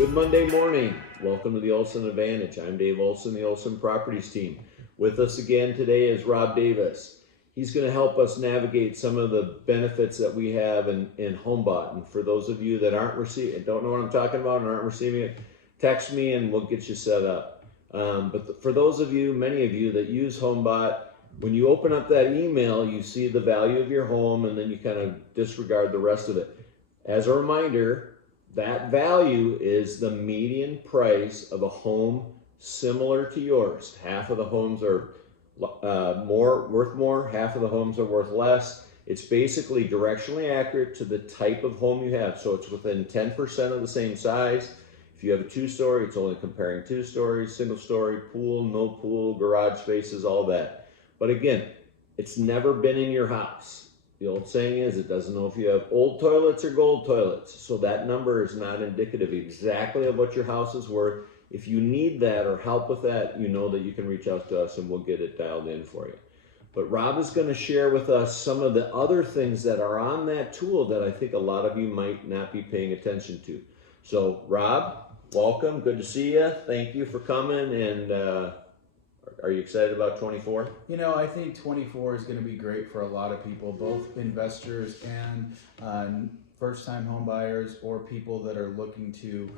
Good Monday morning. Welcome to the Olson Advantage. I'm Dave Olson, the Olson Properties team. With us again today is Rob Davis. He's going to help us navigate some of the benefits that we have in HOMBOT. And for those of you that aren't receiving, don't know what I'm talking about and aren't receiving it, text me and we'll get you set up. For those of you, many of you that use HOMBOT, when you open up that email, you see the value of your home and then you kind of disregard the rest of it. As a reminder, that value is the median price of a home similar to yours. Half of the homes are worth more, half of the homes are worth less. It's basically directionally accurate to the type of home you have. So it's within 10% of the same size. If you have a 2-story, it's only comparing 2 stories, single story, pool, no pool, garage spaces, all that. But again, it's never been in your house. The old saying is, it doesn't know if you have old toilets or gold toilets. So that number is not indicative exactly of what your house is worth. If you need that or help with that, you know that you can reach out to us and we'll get it dialed in for you. But Rob is going to share with us some of the other things that are on that tool that I think a lot of you might not be paying attention to. So Rob, welcome. Good to see you. Thank you for coming. And are you excited about 24? You know, I think 24 is going to be great for a lot of people, both investors and first-time home buyers or people that are looking to,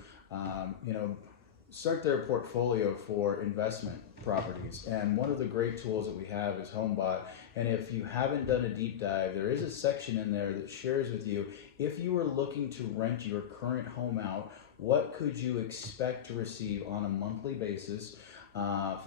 start their portfolio for investment properties. And one of the great tools that we have is HOMBOT. And if you haven't done a deep dive, there is a section in there that shares with you, if you were looking to rent your current home out, what could you expect to receive on a monthly basis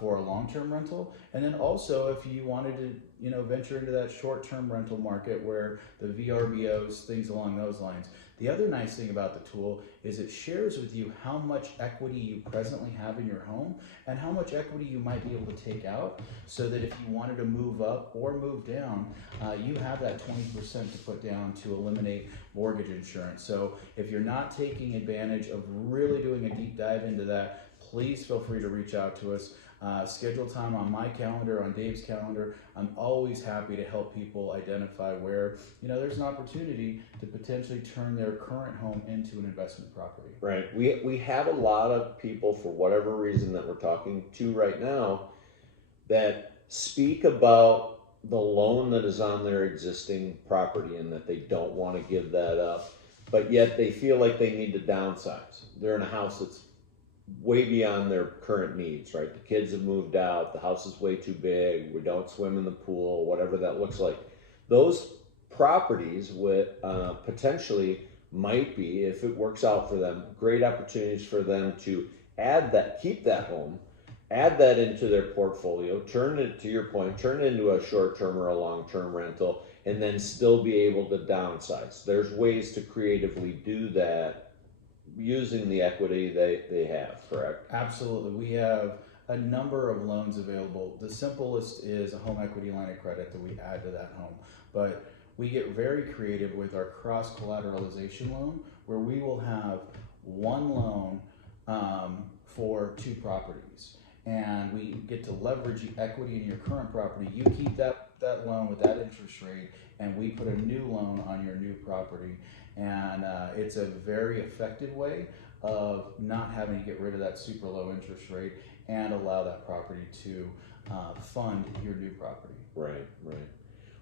for a long-term rental, and then also if you wanted to, venture into that short-term rental market where the VRBOs, things along those lines. The other nice thing about the tool is it shares with you how much equity you presently have in your home and how much equity you might be able to take out, so that if you wanted to move up or move down, you have that 20% to put down to eliminate mortgage insurance. So if you're not taking advantage of really doing a deep dive into that, please feel free to reach out to us. Schedule time on my calendar, on Dave's calendar. I'm always happy to help people identify where, there's an opportunity to potentially turn their current home into an investment property. Right. We have a lot of people, for whatever reason that we're talking to right now, that speak about the loan that is on their existing property and that they don't want to give that up, but yet they feel like they need to downsize. They're in a house that's way beyond their current needs, right? The kids have moved out, the house is way too big, we don't swim in the pool, whatever that looks like. Those properties with potentially might be, if it works out for them, great opportunities for them to add that, keep that home, add that into their portfolio, turn it, to your point, turn it into a short-term or a long-term rental, and then still be able to downsize. There's ways to creatively do that using the equity they have, correct? Absolutely. We have a number of loans available. The simplest is a home equity line of credit that we add to that home. But we get very creative with our cross-collateralization loan, where we will have one loan for 2 properties. And we get to leverage the equity in your current property. You keep that loan with that interest rate, and we put a new loan on your new property. And it's a very effective way of not having to get rid of that super low interest rate and allow that property to fund your new property. Right.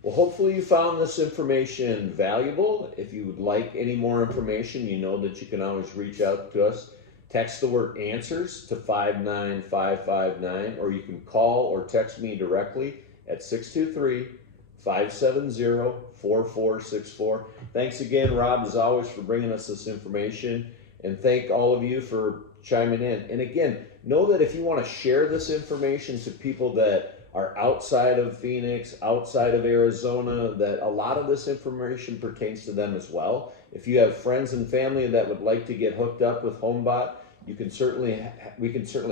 Well, hopefully you found this information valuable. If you would like any more information, you know that you can always reach out to us. Text the word answers to 59559, or you can call or text me directly at 623-570-4464. Thanks again, Rob, as always, for bringing us this information, and thank all of you for chiming in. And again, know that if you want to share this information to people that are outside of Phoenix, outside of Arizona, that a lot of this information pertains to them as well. If you have friends and family that would like to get hooked up with HOMBOT, we can certainly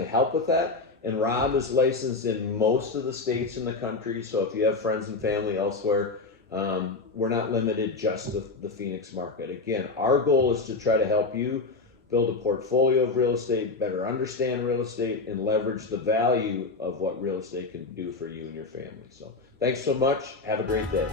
help with that. And Rob is licensed in most of the states in the country, so if you have friends and family elsewhere, we're not limited just to the Phoenix market. Again, our goal is to try to help you build a portfolio of real estate, better understand real estate, and leverage the value of what real estate can do for you and your family. So thanks so much. Have a great day.